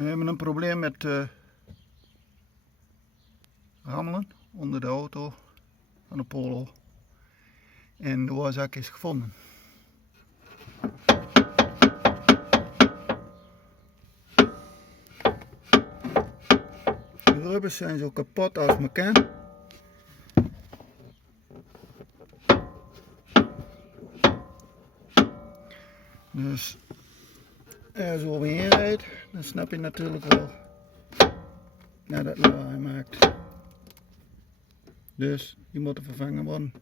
We hebben een probleem met rammelen onder de auto van de polo. En de oorzaak is gevonden. De rubbers zijn zo kapot als me kan. Dus als je zo overheen rijdt, dan snap je natuurlijk wel dat lawaai maakt. Dus die moeten vervangen worden.